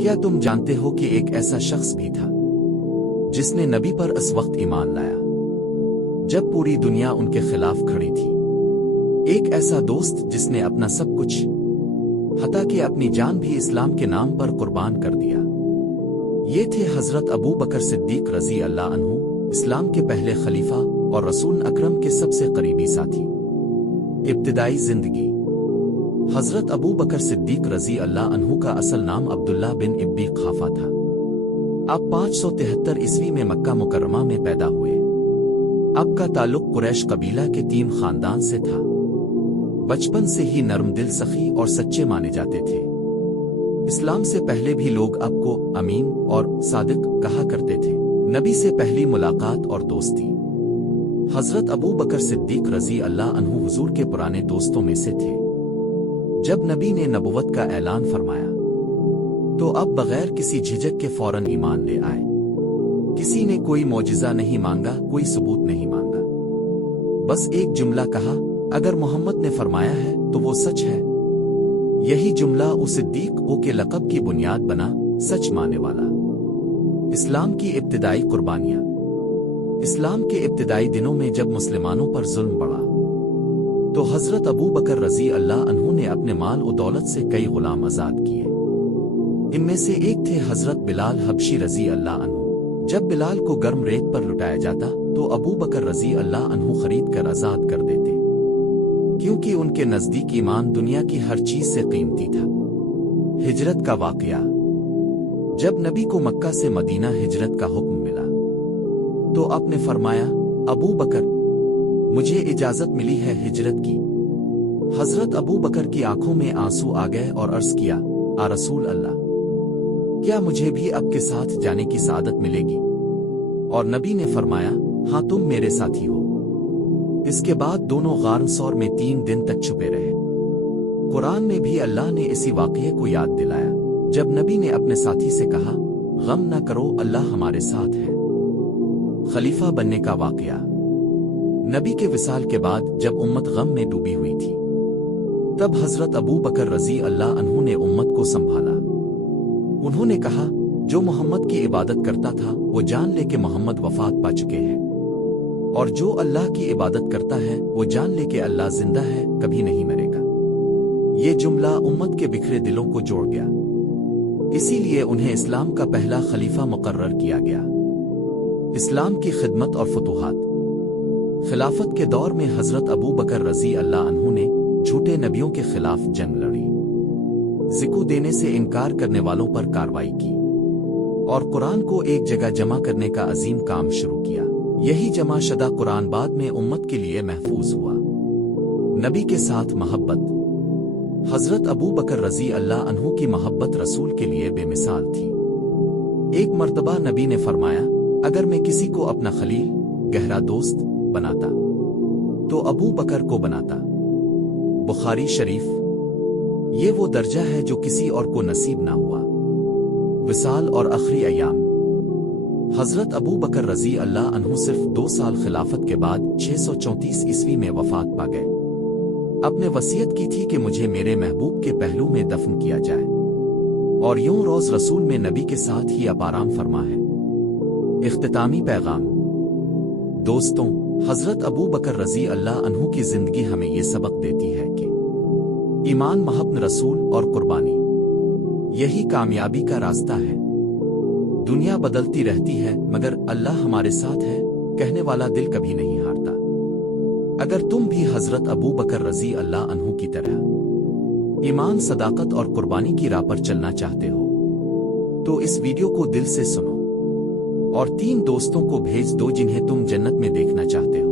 کیا تم جانتے ہو کہ ایک ایسا شخص بھی تھا جس نے نبی پر اس وقت ایمان لایا جب پوری دنیا ان کے خلاف کھڑی تھی؟ ایک ایسا دوست جس نے اپنا سب کچھ حتیٰ کہ اپنی جان بھی اسلام کے نام پر قربان کر دیا۔ یہ تھے حضرت ابو بکر صدیق رضی اللہ عنہ، اسلام کے پہلے خلیفہ اور رسول اکرم کے سب سے قریبی ساتھی۔ ابتدائی زندگی۔ حضرت ابو بکر صدیق رضی اللہ عنہ کا اصل نام عبداللہ بن ابی قحافہ تھا۔ آپ 573 عیسوی میں مکہ مکرمہ میں پیدا ہوئے۔ آپ کا تعلق قریش قبیلہ کے 3 خاندان سے تھا۔ بچپن سے ہی نرم دل، سخی اور سچے مانے جاتے تھے۔ اسلام سے پہلے بھی لوگ آپ کو امین اور صادق کہا کرتے تھے۔ نبی سے پہلی ملاقات اور دوستی۔ حضرت ابو بکر صدیق رضی اللہ عنہ حضور کے پرانے دوستوں میں سے تھے۔ جب نبی نے نبوت کا اعلان فرمایا تو اب بغیر کسی جھجک کے فوراً ایمان لے آئے۔ کسی نے کوئی معجزہ نہیں مانگا، کوئی ثبوت نہیں مانگا، بس ایک جملہ کہا، اگر محمد نے فرمایا ہے تو وہ سچ ہے۔ یہی جملہ اس صدیق کے لقب کی بنیاد بنا، سچ ماننے والا۔ اسلام کی ابتدائی قربانیاں۔ اسلام کے ابتدائی دنوں میں جب مسلمانوں پر ظلم بڑھا تو حضرت ابو بکر رضی اللہ عنہ نے اپنے مال و دولت سے کئی غلام آزاد کیے۔ ان میں سے ایک تھے حضرت بلال حبشی رضی اللہ عنہ۔ جب بلال کو گرم ریت پر لٹایا جاتا تو ابو بکر رضی اللہ عنہ خرید کر آزاد کر دیتے، کیونکہ ان کے نزدیک ایمان دنیا کی ہر چیز سے قیمتی تھا۔ ہجرت کا واقعہ۔ جب نبی کو مکہ سے مدینہ ہجرت کا حکم ملا تو آپ نے فرمایا، ابو بکر، مجھے اجازت ملی ہے ہجرت کی۔ حضرت ابو بکر کی آنکھوں میں آنسو آ گئے اور عرض کیا، آ رسول اللہ، کیا مجھے بھی اب کے ساتھ جانے کی سعادت ملے گی؟ اور نبی نے فرمایا، ہاں تم میرے ساتھی ہو۔ اس کے بعد دونوں غار ثور میں 3 دن تک چھپے رہے۔ قرآن میں بھی اللہ نے اسی واقعے کو یاد دلایا جب نبی نے اپنے ساتھی سے کہا، غم نہ کرو، اللہ ہمارے ساتھ ہے۔ خلیفہ بننے کا واقعہ۔ نبی کے وصال کے بعد جب امت غم میں ڈوبی ہوئی تھی تب حضرت ابو بکر رضی اللہ عنہ نے امت کو سنبھالا۔ انہوں نے کہا، جو محمد کی عبادت کرتا تھا وہ جان لے کہ محمد وفات پا چکے ہیں، اور جو اللہ کی عبادت کرتا ہے وہ جان لے کہ اللہ زندہ ہے، کبھی نہیں مرے گا۔ یہ جملہ امت کے بکھرے دلوں کو جوڑ گیا، اسی لیے انہیں اسلام کا پہلا خلیفہ مقرر کیا گیا۔ اسلام کی خدمت اور فتوحات۔ خلافت کے دور میں حضرت ابو بکر رضی اللہ عنہ نے جھوٹے نبیوں کے خلاف جنگ لڑی، زکوٰۃ دینے سے انکار کرنے والوں پر کارروائی کی، اور قرآن کو ایک جگہ جمع کرنے کا عظیم کام شروع کیا۔ یہی جمع شدہ قرآن بعد میں امت کے لیے محفوظ ہوا۔ نبی کے ساتھ محبت۔ حضرت ابو بکر رضی اللہ عنہ کی محبت رسول کے لیے بے مثال تھی۔ ایک مرتبہ نبی نے فرمایا، اگر میں کسی کو اپنا خلیل، گہرا دوست بناتا تو ابو بکر کو بناتا۔ بخاری شریف۔ یہ وہ درجہ ہے جو کسی اور کو نصیب نہ ہوا۔ وصال اور آخری ایام۔ حضرت ابو بکر رضی اللہ عنہ صرف 2 سال خلافت کے بعد 634 عیسوی میں وفات پا گئے۔ اپنے وصیت کی تھی کہ مجھے میرے محبوب کے پہلو میں دفن کیا جائے، اور یوں روز رسول میں نبی کے ساتھ ہی اب آرام فرما ہے۔ اختتامی پیغام۔ دوستوں، حضرت ابو بکر رضی اللہ عنہ کی زندگی ہمیں یہ سبق دیتی ہے کہ ایمان، محبت رسول اور قربانی، یہی کامیابی کا راستہ ہے۔ دنیا بدلتی رہتی ہے مگر اللہ ہمارے ساتھ ہے کہنے والا دل کبھی نہیں ہارتا۔ اگر تم بھی حضرت ابو بکر رضی اللہ عنہ کی طرح ایمان، صداقت اور قربانی کی راہ پر چلنا چاہتے ہو تو اس ویڈیو کو دل سے سنو اور 3 دوستوں کو بھیج دو جنہیں تم جنت میں دیکھنا چاہتے ہو۔